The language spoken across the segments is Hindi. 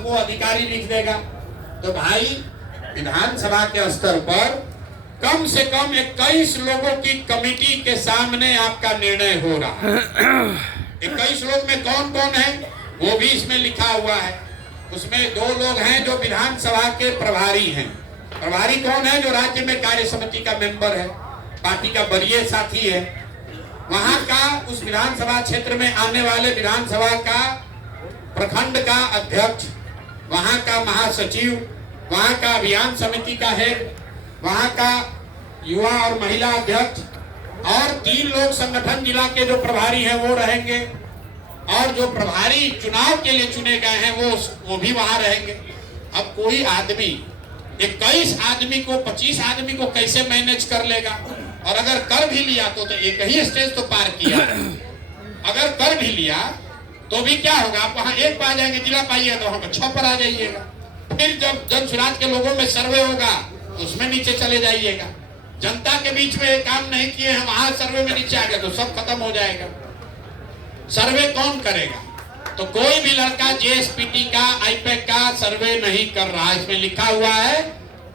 वो अधिकारी लिख देगा। तो भाई विधानसभा के स्तर पर कम से कम 21 लोगों की कमेटी के सामने आपका निर्णय हो रहा है। 21 लोग में कौन कौन है वो भी इसमें लिखा हुआ है। उसमें 2 लोग हैं जो विधानसभा के प्रभारी हैं। प्रभारी कौन है? जो राज्य में कार्य समिति का मेंबर है, पार्टी का वरीय साथी है। वहां का उस विधानसभा क्षेत्र में आने वाले विधानसभा का प्रखंड का अध्यक्ष, वहां का महासचिव, वहां का अभियान समिति का हेड, वहां का युवा और महिला अध्यक्ष और 3 लोग संगठन जिला के जो प्रभारी हैं वो रहेंगे। और जो प्रभारी चुनाव के लिए चुने गए हैं वो भी वहां रहेंगे। अब कोई आदमी 21 आदमी को 25 आदमी को कैसे मैनेज कर लेगा? और अगर कर भी लिया तो एक ही स्टेज तो पार किया। अगर कर भी लिया तो भी क्या होगा? आप वहां 1 पा जाएंगे, जिला पाइएगा तो वहां 6 पर आ जाइएगा। फिर जब जन स्वराज के लोगों में सर्वे होगा तो उसमें नीचे चले जाइएगा। जनता के बीच में एक काम नहीं किए हम, वहां सर्वे में नीचे आ गए तो सब खत्म हो जाएगा। सर्वे कौन करेगा? तो कोई भी लड़का जेएसपीटी का, आईपैक का सर्वे नहीं कर रहा। इसमें लिखा हुआ है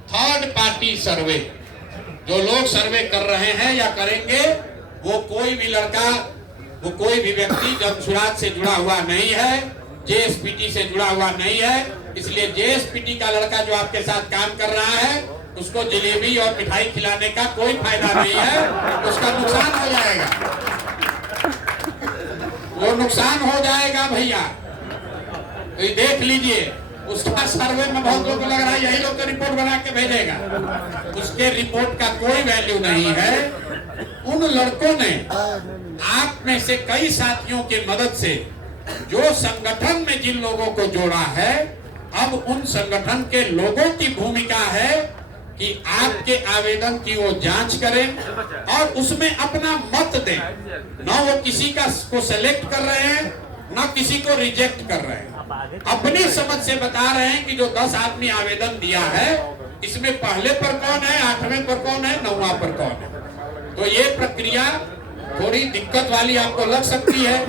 थर्ड पार्टी सर्वे। जो लोग सर्वे कर रहे हैं या करेंगे वो कोई भी लड़का, वो कोई भी व्यक्ति जन स्वराज से जुड़ा हुआ नहीं है, जेएसपीटी से जुड़ा हुआ नहीं है। इसलिए जेएसपीटी का लड़का जो आपके साथ काम कर रहा है उसको जलेबी और मिठाई खिलाने का कोई फायदा नहीं है, उसका नुकसान हो जाएगा। वो नुकसान हो जाएगा भैया। तो ये देख लीजिए, उसका सर्वे में बहुत लोग को लग रहा है यही लोग तो रिपोर्ट बना के भेजेगा। उसके रिपोर्ट का कोई वैल्यू नहीं है। उन लड़कों ने आप में से कई साथियों के मदद से जो संगठन में जिन लोगों को जोड़ा है, अब उन संगठन के लोगों की भूमिका है कि आपके आवेदन की वो जांच करें और उसमें अपना मत दें। न वो किसी का को सेलेक्ट कर रहे हैं, न किसी को रिजेक्ट कर रहे हैं। अपनी समझ से बता रहे हैं कि जो 10 आदमी आवेदन दिया है इसमें पहले पर कौन है, 8वें पर कौन है, 9वां पर कौन है। तो ये प्रक्रिया थोड़ी दिक्कत वाली आपको लग सकती है,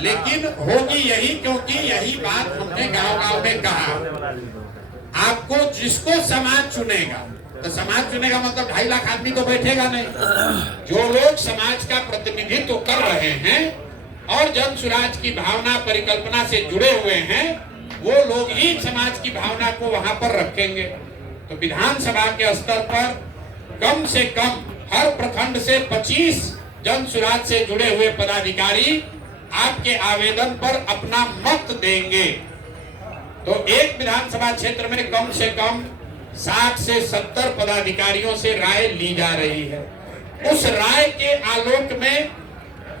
लेकिन होगी यही, क्योंकि यही बात हमने गांव-गांव में कहा। आपको जिसको समाज चुनेगा, तो समाज चुनेगा मतलब 2.5 लाख आदमी तो बैठेगा नहीं। जो लोग समाज का प्रतिनिधित्व कर रहे हैं और जन स्वराज की भावना परिकल्पना से जुड़े हुए हैं, वो लोग ही समाज की भावना को वहां पर रखेंगे। तो विधानसभा के स्तर पर कम से कम हर प्रखंड से 25 जन स्वराज से जुड़े हुए पदाधिकारी आपके आवेदन पर अपना मत देंगे। तो एक विधानसभा क्षेत्र में कम से कम 60 से 70 पदाधिकारियों से राय ली जा रही है। उस राय के आलोक में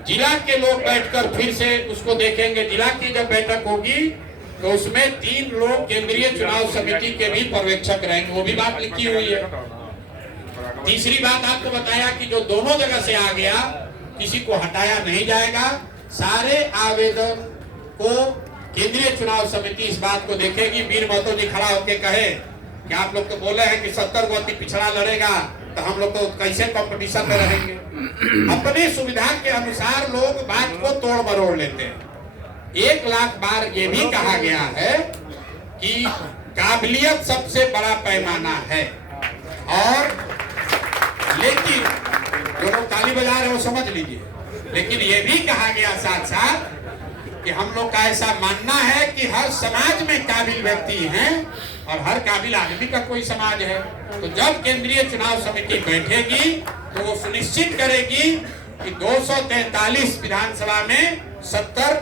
जिला के लोग बैठकर फिर से उसको देखेंगे। जिला की जब बैठक होगी तो उसमें 3 लोग केंद्रीय चुनाव समिति के भी पर्यवेक्षक रहेंगे, वो भी बात लिखी हुई है। तीसरी बात आपको बताया कि जो दोनों जगह से आ गया किसी को हटाया नहीं जाएगा। सारे आवेदन को केंद्रीय चुनाव समिति इस बात को देखेगी। वीर महतो जी खड़ा होकर कहे कि आप लोग तो बोले हैं कि 70 को अति पिछड़ा लड़ेगा, तो हम लोग तो कैसे कंपटीशन में रहेंगे। अपनी सुविधा के अनुसार लोग बात को तोड़ मरोड़ लेते हैं। 1 लाख बार ये भी कहा गया है कि काबिलियत सबसे बड़ा पैमाना है। और लेकिन जो लोग ताली बजा रहे हैं वो समझ लीजिए, लेकिन ये भी कहा गया साथ साथ कि हम लोग का ऐसा मानना है कि हर समाज में काबिल व्यक्ति हैं और हर काबिल आदमी का कोई समाज है। तो जब केंद्रीय चुनाव समिति बैठेगी तो वो सुनिश्चित करेगी कि 243 विधानसभा में 70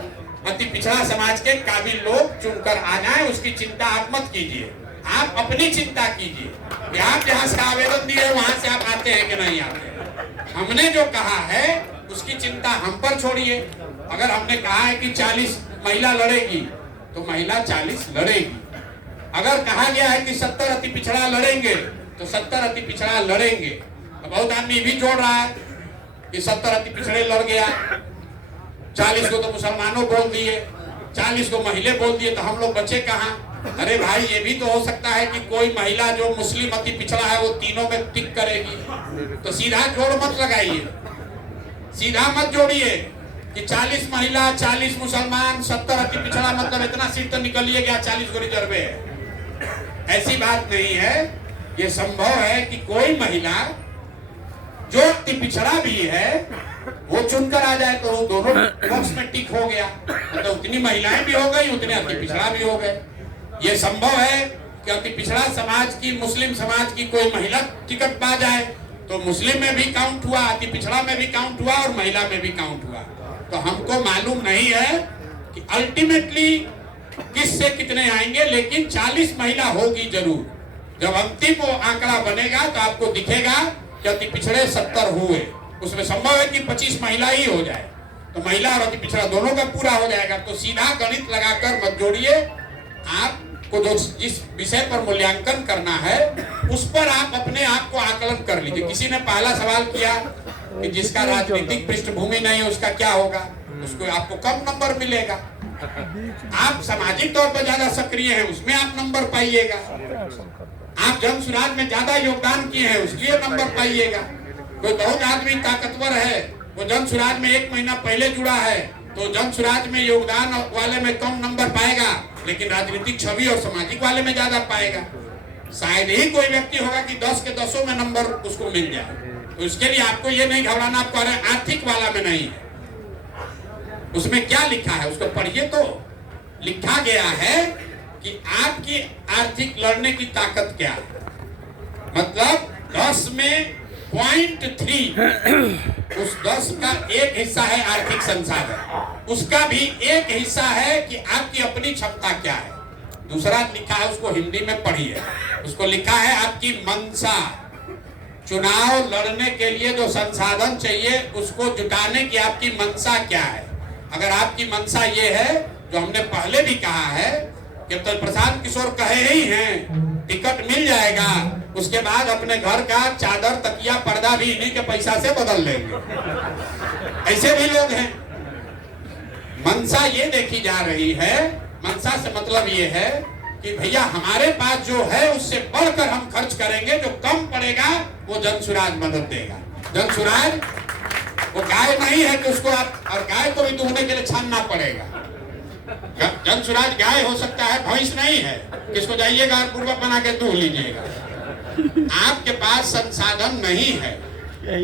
अति पिछड़ा समाज के काबिल लोग चुनकर आ जाएं। उसकी चिंता आप मत कीजिए, आप अपनी चिंता कीजिए कि आप जहां से आवेदन दिए वहां से आप आते हैं कि नहीं आते हैं। हमने जो कहा है उसकी चिंता हम पर छोड़िए। अगर हमने कहा है कि 40 महिला लड़ेगी तो महिला 40 लड़ेगी। अगर कहा गया है कि 70 अति पिछड़ा लड़ेंगे तो 70 अति पिछड़ा लड़ेंगे। तो बहुत आदमी भी जोड़ रहा है कि 70 अति पिछड़े लड़ गया, 40 को तो मुसलमानों बोल दिए, 40 को महिला बोल दिए, तो हम लोग बचे कहाँ? अरे भाई, ये भी तो हो सकता है कि कोई महिला जो मुस्लिम अति पिछड़ा है वो तीनों में टिक करेगी। तो सीधा जोड़ मत लगाइए, सीधा मत जोड़िए। कि 40 महिला, 40 मुसलमान, 70 अति पिछड़ा, मतलब इतना सीट तो निकल ही गया, 40 को रिजर्व है। ऐसी बात नहीं है। ये संभव है कि कोई महिला जो अति पिछड़ा भी है वो चुनकर आ जाए, तो दोनों बॉक्स में टिक हो गया, मतलब उतनी महिलाएं भी हो गई, उतने अति पिछड़ा भी हो गए। ये संभव है कि अति पिछड़ा समाज की, मुस्लिम समाज की कोई महिला टिकट पा जाए तो मुस्लिम में भी काउंट हुआ, अति पिछड़ा में भी काउंट हुआ और महिला में भी काउंट हुआ। तो हमको मालूम नहीं है कि अल्टीमेटली किस से कितने आएंगे, लेकिन 40 महिला होगी जरूर। जब अंतिम वो आंकड़ा बनेगा तो आपको दिखेगा कि अति पिछड़े 70 हुए, उसमें संभव है कि 25 महिला ही हो जाए, तो महिला और अति पिछड़ा दोनों का पूरा हो जाएगा। तो सीधा गणित लगाकर मत जोड़िए, आपको जो जिस विषय पर मूल्यांकन करना है उस पर आप अपने आप को आकलन कर लीजिए। किसी ने पहला सवाल किया कि जिसका राजनीतिक पृष्ठभूमि नहीं है उसका क्या होगा, उसको आपको कम नंबर मिलेगा। आप सामाजिक तौर पर ज्यादा सक्रिय हैं, उसमें आप नंबर पाइएगा। आप जन सुराज में ज्यादा योगदान किए हैं, उसलिए नंबर पाइएगा। कोई बहुत आदमी ताकतवर है, वो जन सुराज में 1 महीना पहले जुड़ा है, तो जन सुराज में योगदान वाले में कम नंबर पाएगा, लेकिन राजनीतिक छवि और सामाजिक वाले में ज्यादा पाएगा। शायद ही कोई व्यक्ति होगा कि 10 के 10 में नंबर उसको मिल जाए। तो इसके लिए आपको ये नहीं घबराना, आप कह रहे हैं आर्थिक वाला में नहीं है। उसमें क्या लिखा है उसको पढ़िए, तो लिखा गया है कि आपकी आर्थिक लड़ने की ताकत क्या है, मतलब 10 में 0.3, उस 10 का एक हिस्सा है आर्थिक संसाधन, उसका भी एक हिस्सा है कि आपकी अपनी क्षमता क्या है। दूसरा लिखा है, उसको हिंदी में पढ़िए, उसको लिखा है आपकी मंशा, चुनाव लड़ने के लिए जो संसाधन चाहिए उसको जुटाने की आपकी मंशा क्या है। अगर आपकी मंशा ये है जो हमने पहले भी कहा है कि तो प्रशांत किशोर कहे ही हैं टिकट मिल जाएगा, उसके बाद अपने घर का चादर, तकिया, पर्दा भी इन्हीं के पैसा से बदल लेंगे, ऐसे भी लोग हैं। मंशा ये देखी जा रही है, मंशा से मतलब ये है कि भैया हमारे पास जो है उससे बढ़कर हम खर्च करेंगे, जो कम पड़ेगा वो जनसुराज मदद देगा। जनसुराज वो गाय नहीं है कि उसको आप, और गाय को भी दूहने के लिए छानना पड़ेगा। जनसुराज गाय हो सकता है, भैंस नहीं है किसको जाइएगा और पूर्वक बना के दूह लीजिएगा। आपके पास संसाधन नहीं है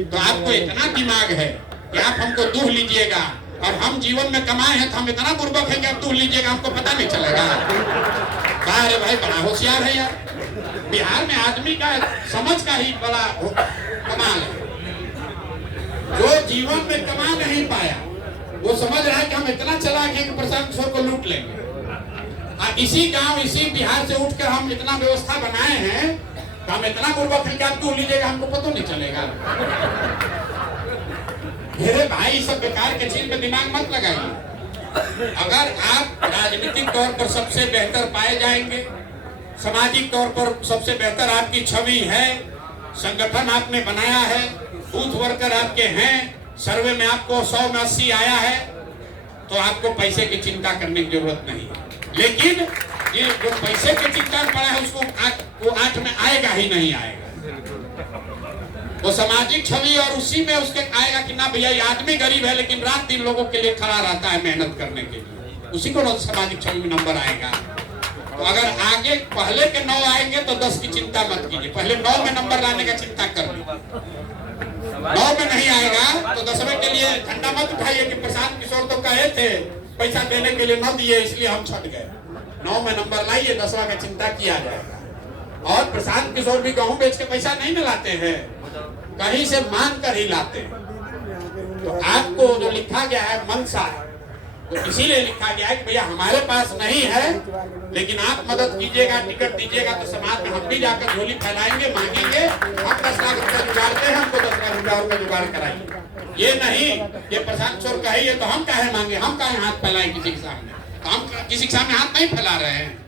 तो आपको इतना दिमाग है कि आप हमको दूह लीजिएगा, और हम जीवन में कमाए हैं तो हम इतना पूर्वक है कि आप दूह लीजिएगा, हमको पता नहीं चलेगा। अरे भाई बड़ा होशियार है यार। बिहार में आदमी का समझ का ही बड़ा कमाल है। जो जीवन में कमा नहीं पाया वो समझ रहा है कि हम इतना चला गए कि प्रशांत किशोर को लूट लेंगे। इसी गांव, इसी बिहार से उठकर हम इतना व्यवस्था बनाए हैं तो हम इतना पूर्वक है कि आप दूह लीजिएगा, हमको पता नहीं चलेगा। मेरे भाई सब बेकार के चीज में दिमाग मत लगाइए। अगर आप राजनीतिक तौर पर सबसे बेहतर पाए जाएंगे, सामाजिक तौर पर सबसे बेहतर आपकी छवि है, संगठन आपने बनाया है, बूथ वर्कर आपके हैं, सर्वे में आपको 100 में 80 आया है, तो आपको पैसे की चिंता करने की जरूरत नहीं है। लेकिन ये जो पैसे की चिंता पड़ा है उसको वो 8 में आएगा ही नहीं आएगा। वो सामाजिक छवि और उसी में उसके आएगा कि ना भैया ये आदमी गरीब है लेकिन रात दिन लोगों के लिए खड़ा रहता है मेहनत करने के लिए, उसी को सामाजिक छवि में नंबर आएगा। तो अगर आगे पहले के 9 आएंगे तो 10 की चिंता मत कीजिए, पहले 9 में नंबर लाने का चिंता कर लीजिए। 9 में नहीं आएगा तो 10वें के लिए झंडा मत उठाइए कि प्रशांत किशोर तो कहे थे पैसा देने के लिए न दिए इसलिए हम छट गए। 9 में नंबर लाइए, 10वां का चिंता किया जाएगा। और प्रशांत किशोर भी गेहूं बेच के पैसा नहीं न लाते हैं, कहीं से मांग कर ही लाते हैं। तो आपको जो लिखा गया है मंशा, तो इसीलिए लिखा गया है कि भैया हमारे पास नहीं है लेकिन आप मदद कीजिएगा, टिकट दीजिएगा तो समाज में हम भी जाकर झोली फैलाएंगे, मांगेंगे। हम 10 लाख रुपया जुगाड़ते हैं, हमको 10 लाख रुपया जुगाड़ कराइए। ये नहीं ये प्रशांत किशोर कहिए तो हम काहे मांगे, हम काहे हाथ फैलाएं किसी के सामने। तो हम किसी के सामने हाथ नहीं फैला रहे हैं।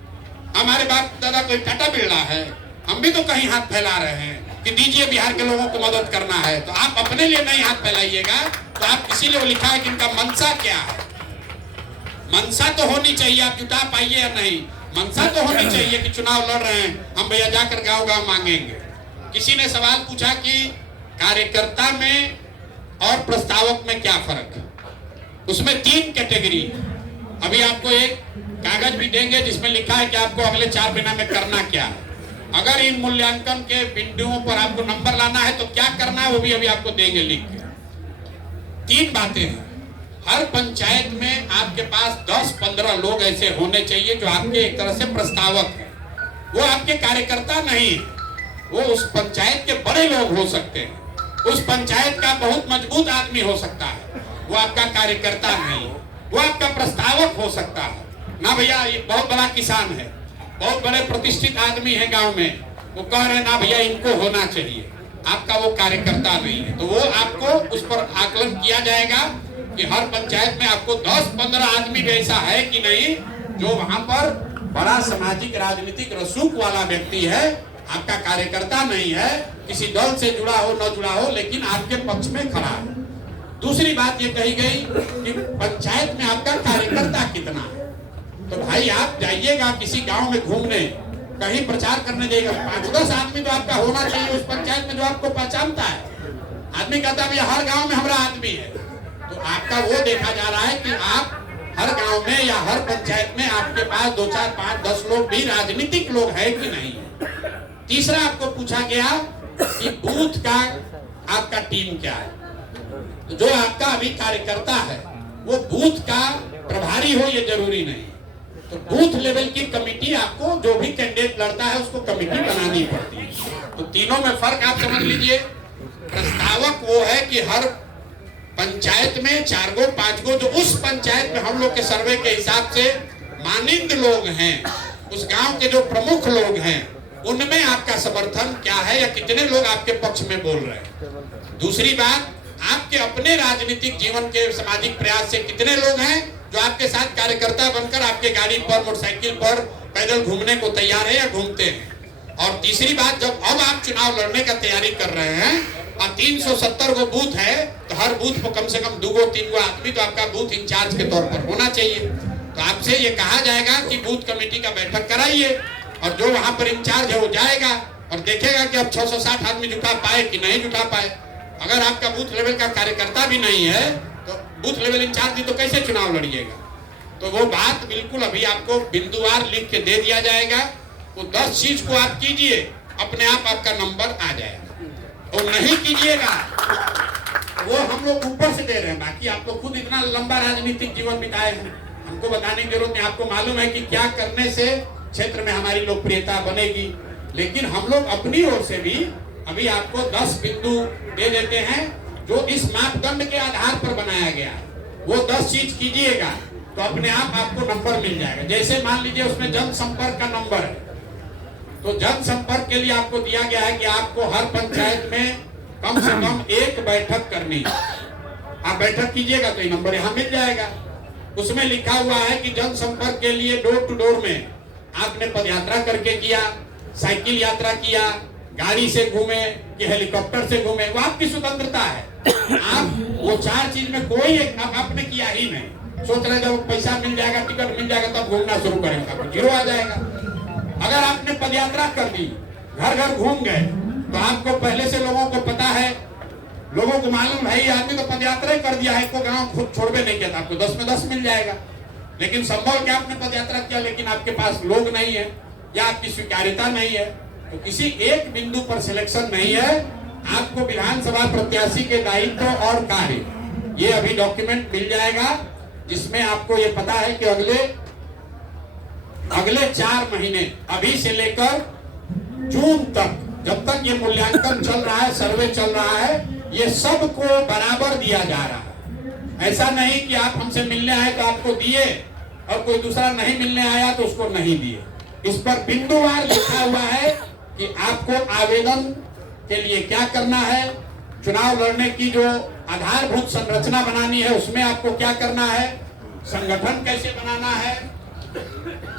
हमारे बाप दादा कोई टाटा बिरला है, हम भी तो कहीं हाथ फैला रहे हैं कि दीजिए बिहार के लोगों को मदद करना है। तो आप अपने लिए नहीं हाथ फैलाइएगा, तो आप किसी लिए लिखा है कि इनका मंशा क्या है। मंशा तो होनी चाहिए, आप जुटा पाइए या नहीं, मंशा तो होनी चाहिए कि चुनाव लड़ रहे हैं हम, भैया जाकर गांव गांव मांगेंगे। किसी ने सवाल पूछा कि कार्यकर्ता में और प्रस्तावक में क्या फर्क है। उसमें 3 कैटेगरी। अभी आपको एक कागज भी देंगे जिसमें लिखा है कि आपको अगले 4 महीना में करना क्या है। अगर इन मूल्यांकन के बिंदुओं पर आपको नंबर लाना है तो क्या करना है वो भी अभी आपको देंगे लिख के। 3 बातें हैं। हर पंचायत में आपके पास 10-15 लोग ऐसे होने चाहिए जो आपके एक तरह से प्रस्तावक हैं। वो आपके कार्यकर्ता नहीं, वो उस पंचायत के बड़े लोग हो सकते हैं। उस पंचायत का बहुत मजबूत आदमी हो सकता है, वो आपका कार्यकर्ता नहीं, वो आपका प्रस्तावक हो सकता है ना। भैया ये बहुत बड़ा किसान है, बहुत बड़े प्रतिष्ठित आदमी है गांव में, वो कह रहे ना भैया इनको होना चाहिए, आपका वो कार्यकर्ता नहीं है। तो वो आपको उस पर आकलन किया जाएगा कि हर पंचायत में आपको 10-15 आदमी भी ऐसा है कि नहीं जो वहां पर बड़ा सामाजिक राजनीतिक रसूख वाला व्यक्ति है, आपका कार्यकर्ता नहीं है, किसी दल से जुड़ा हो न जुड़ा हो, लेकिन आपके पक्ष में खड़ा है। दूसरी बात ये कही गई कि पंचायत में आपका कार्यकर्ता कितना है। तो भाई आप जाइएगा किसी गांव में घूमने, कहीं प्रचार करने जाइएगा, 5-10 आदमी तो आपका होना चाहिए उस पंचायत में जो आपको पहचानता है। आदमी कहता है हर गांव में हमारा आदमी है, तो आपका वो देखा जा रहा है कि आप हर गांव में या हर पंचायत में आपके पास 2, 4, 5, 10 लोग भी राजनीतिक लोग हैं कि नहीं। तीसरा आपको पूछा गया कि बूथ का आपका टीम क्या है। तो जो आपका अभी कार्यकर्ता है वो बूथ का प्रभारी हो ये जरूरी नहीं। तो बूथ लेवल की कमेटी आपको, जो भी कैंडिडेट लड़ता है उसको कमेटी बनानी पड़ती है। तो तीनों में फर्क आप समझ लीजिए। प्रस्तावक वो है कि हर पंचायत में 4-5 जो उस पंचायत में हम लोग के सर्वे के हिसाब से मानिंद लोग हैं, उस गांव के जो प्रमुख लोग हैं, उनमें आपका समर्थन क्या है या कितने लोग आपके पक्ष में बोल रहे हैं। दूसरी बात, आपके अपने राजनीतिक जीवन के सामाजिक प्रयास से कितने लोग हैं जो आपके साथ कार्यकर्ता बनकर आपके गाड़ी पर, मोटरसाइकिल पर, पैदल घूमने को तैयार है या घूमते हैं। और तीसरी बात, जब अब आप चुनाव लड़ने का तैयारी कर रहे हैं और 370 को बूथ है, तो हर बूथ पर कम से कम 2-3 आदमी तो आपका बूथ इंचार्ज के तौर पर होना चाहिए। तो आपसे ये कहा जाएगा कि बूथ कमेटी का बैठक कराइए, और जो वहां पर इंचार्ज है वो जाएगा और देखेगा कि अब 660 आदमी जुटा पाए कि नहीं जुटा पाए। अगर आपका बूथ लेवल का कार्यकर्ता भी नहीं है तो बूथ लेवल इंचार्ज तो कैसे चुनाव लड़िएगा। तो वो बात बिल्कुल अभी आपको बिंदुवार लिख के दे दिया जाएगा। वो 10 चीज को आप कीजिए, अपने आप आपका नंबर आ जाएगा। और नहीं कीजिएगा वो हम लोग ऊपर से दे रहे हैं। बाकी आप लोग खुद इतना लंबा राजनीतिक जीवन बिताए हैं, हमको बताने की जरूरत नहीं। आपको मालूम है कि क्या करने से क्षेत्र में हमारी लोकप्रियता बनेगी। लेकिन हम लोग अपनी ओर से भी अभी आपको 10 बिंदु दे देते हैं जो इस मापदंड के आधार पर बनाया गया है। वो 10 चीज कीजिएगा तो अपने आप आपको नंबर मिल जाएगा। जैसे मान लीजिए उसमें जनसंपर्क का नंबर है, तो जनसंपर्क के लिए आपको दिया गया है कि आपको हर पंचायत में कम से कम 1 बैठक करनी है। आप बैठक कीजिएगा तो ये नंबर यहाँ मिल जाएगा। उसमें लिखा हुआ है कि जनसंपर्क के लिए डोर टू डोर में आपने पदयात्रा करके किया, साइकिल यात्रा किया, गाड़ी से घूमे कि हेलीकॉप्टर से घूमे, वो आपकी स्वतंत्रता है। आप वो 4 चीज में कोई एक आपने किया ही नहीं। सोच रहे जब पैसा मिल जाएगा, टिकट मिल जाएगा तब घूमना शुरू करेंगे, 0 आ जाएगा। अगर आपने पदयात्रा कर दी, घर घर घूम गए, तो आपको पहले से लोगों को पता है, लोगों को मालूम है ये आदमी तो पदयात्रा ही कर दिया है, को गांव खुद छोड़वे नहीं किया था, आपको 10 में 10 मिल जाएगा। लेकिन संभव क्या आपने पदयात्रा किया लेकिन आपके पास लोग नहीं है या आपकी स्वीकार्यता नहीं है, तो किसी एक बिंदु पर सिलेक्शन नहीं है। आपको विधानसभा प्रत्याशी के दायित्व और कार्य ये अभी डॉक्यूमेंट मिल जाएगा, जिसमें आपको ये पता है कि अगले 4 महीने अभी से लेकर जून तक, जब तक ये मूल्यांकन चल रहा है, सर्वे चल रहा है, ये सबको बराबर दिया जा रहा है। ऐसा नहीं कि आप हमसे मिलने आए तो आपको दिए और कोई दूसरा नहीं मिलने आया तो उसको नहीं दिए। इस पर बिंदुवार लिखा हुआ है कि आपको आवेदन के लिए क्या करना है, चुनाव लड़ने की जो आधारभूत संरचना बनानी है उसमें आपको क्या करना है, संगठन कैसे बनाना है,